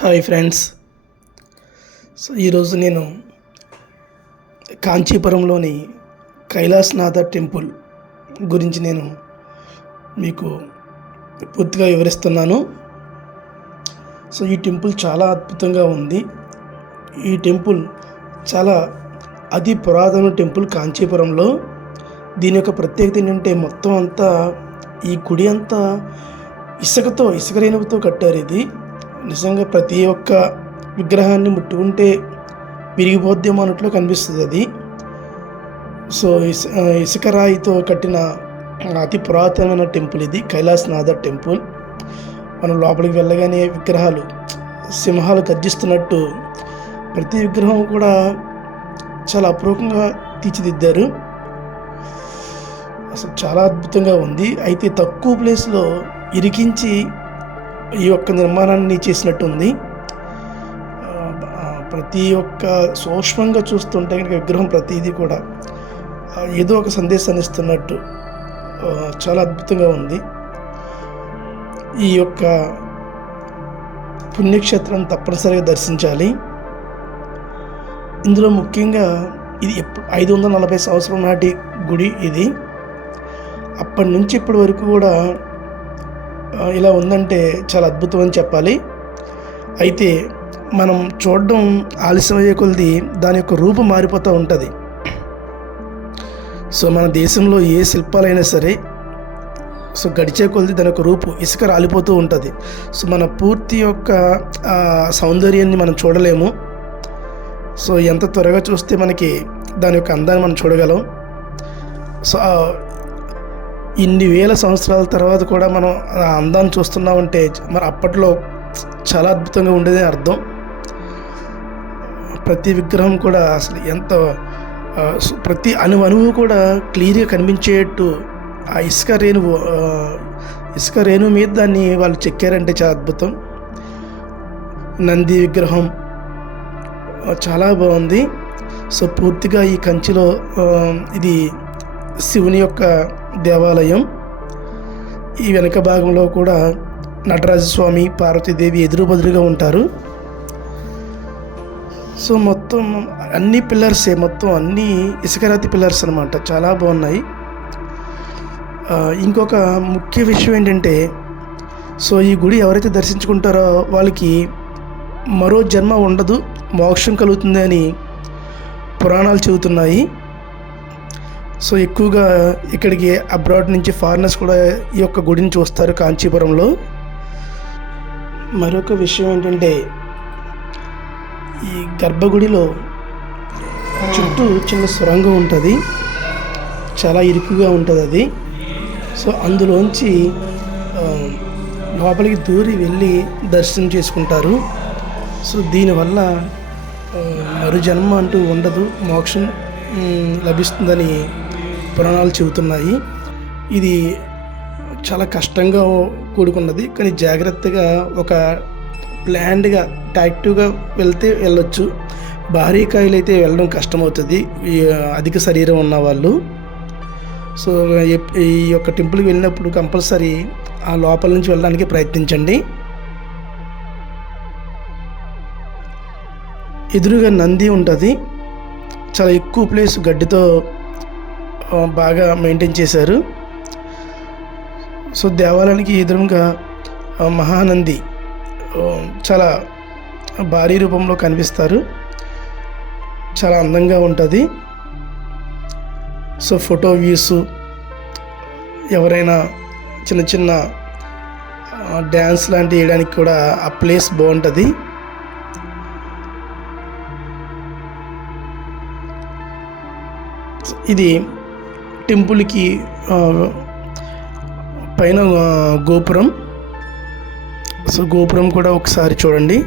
Hi friends. ఈరోజు నేను కాంచీపురంలోని Kailasanatha temple గురించి నేను మీకు పూర్తిగా వివరిస్తున్నాను. ఈ టెంపుల్ చాలా అద్భుతంగా ఉంది. ఈ టెంపుల్ చాలా అతి పురాతన టెంపుల్ కాంచీపురంలో. దీని యొక్క ప్రత్యేకత ఏంటంటే మొత్తం అంతా ఈ గుడి అంతా ఇసుక రేణువుతో కట్టారు. ఇది నిజంగా ప్రతి ఒక్క విగ్రహాన్ని ముట్టుకుంటే విరిగిపోద్దేమో అన్నట్లు కనిపిస్తుంది అది. ఇసుక రాయితో కట్టిన అతి పురాతనమైన టెంపుల్ ఇది కైలాసనాథ టెంపుల్. మనం లోపలికి వెళ్ళగానే విగ్రహాలు సింహాలు గర్జిస్తున్నట్టు ప్రతి విగ్రహం కూడా చాలా అపూర్వంగా తీర్చిదిద్దారు. అసలు చాలా అద్భుతంగా ఉంది. అయితే తక్కువ ప్లేస్లో ఇరికించి ఈ యొక్క నిర్మాణాన్ని చేసినట్టు ఉంది. ప్రతి ఒక్క సూక్ష్మంగా చూస్తుంటే కనుక విగ్రహం ప్రతిదీ కూడా ఏదో ఒక సందేశాన్ని ఇస్తున్నట్టు చాలా అద్భుతంగా ఉంది. ఈ యొక్క పుణ్యక్షేత్రం తప్పనిసరిగా దర్శించాలి. ఇందులో ముఖ్యంగా ఇది 540 సంవత్సరం నాటి గుడి. ఇది అప్పటి నుంచి ఇప్పటి వరకు కూడా ఇలా ఉందంటే చాలా అద్భుతం అని చెప్పాలి. అయితే మనం చూడడం ఆలస్యమయ్యే కొలది దాని యొక్క రూపం మారిపోతూ ఉంటుంది. మన దేశంలో ఏ శిల్పాలైనా సరే గడిచే కొలది దాని యొక్క రూపు ఇసుక రాలిపోతూ ఉంటుంది. మన పూర్తి యొక్క సౌందర్యాన్ని మనం చూడలేము. ఎంత త్వరగా చూస్తే మనకి దాని యొక్క అందాన్ని మనం చూడగలం. ఇన్ని వేల సంవత్సరాల తర్వాత కూడా మనం ఆ అందాన్ని చూస్తున్నామంటే మరి అప్పట్లో చాలా అద్భుతంగా ఉండేది అర్థం. ప్రతి విగ్రహం కూడా అసలు ఎంత ప్రతి అణువు కూడా క్లియర్గా కనిపించేట్టు ఆ ఇసుక రేణువు మీద దాన్ని వాళ్ళు చెక్కారంటే చాలా అద్భుతం. నంది విగ్రహం చాలా బాగుంది. పూర్తిగా ఈ కంచిలో ఇది శివుని యొక్క దేవాలయం. ఈ వెనక భాగంలో కూడా నటరాజస్వామి, పార్వతీదేవి ఎదురుబదురుగా ఉంటారు. మొత్తం అన్ని పిల్లర్సే, మొత్తం అన్ని ఇసుకరాతి పిల్లర్స్ అన్నమాట. చాలా బాగున్నాయి. ఇంకొక ముఖ్య విషయం ఏంటంటే ఈ గుడి ఎవరైతే దర్శించుకుంటారో వాళ్ళకి మరో జన్మ ఉండదు, మోక్షం కలుగుతుంది అని పురాణాలు చెబుతున్నాయి. ఎక్కువగా ఇక్కడికి అబ్రాడ్ నుంచి ఫారినర్స్ కూడా ఈ యొక్క గుడిని చూస్తారు కాంచీపురంలో. మరొక విషయం ఏంటంటే ఈ గర్భగుడిలో చుట్టూ చిన్న సొరంగం ఉంటుంది, చాలా ఇరుకుగా ఉంటుంది అది. అందులోంచి లోపలికి దూరి వెళ్ళి దర్శనం చేసుకుంటారు. దీనివల్ల మరు జన్మ అంటూ ఉండదు, మోక్షం లభిస్తుందని పురాణాలు చెబుతున్నాయి. ఇది చాలా కష్టంగా కూడుకున్నది, కానీ జాగ్రత్తగా ఒక ప్లాన్డ్గా టాక్టివ్గా వెళ్ళొచ్చు. భారీ కాయలు అయితే వెళ్ళడం కష్టమవుతుంది ఈ అధిక శరీరం ఉన్నవాళ్ళు. ఈ యొక్క టెంపుల్కి వెళ్ళినప్పుడు కంపల్సరీ ఆ లోపల నుంచి వెళ్ళడానికి ప్రయత్నించండి. ఎదురుగా నంది ఉంటుంది. చాలా ఎక్కువ ప్లేస్ గడ్డితో బాగా మెయింటైన్ చేశారు. దేవాలయానికి ఎదురుగా మహానంది చాలా భారీ రూపంలో కనిపిస్తారు. చాలా అందంగా ఉంటుంది. ఫోటో వ్యూస్, ఎవరైనా చిన్న చిన్న డ్యాన్స్ లాంటివి వేయడానికి కూడా ఆ ప్లేస్ బాగుంటుంది. ఇది టెంపుల్కి పైన గోపురం. గోపురం కూడా ఒకసారి చూడండి.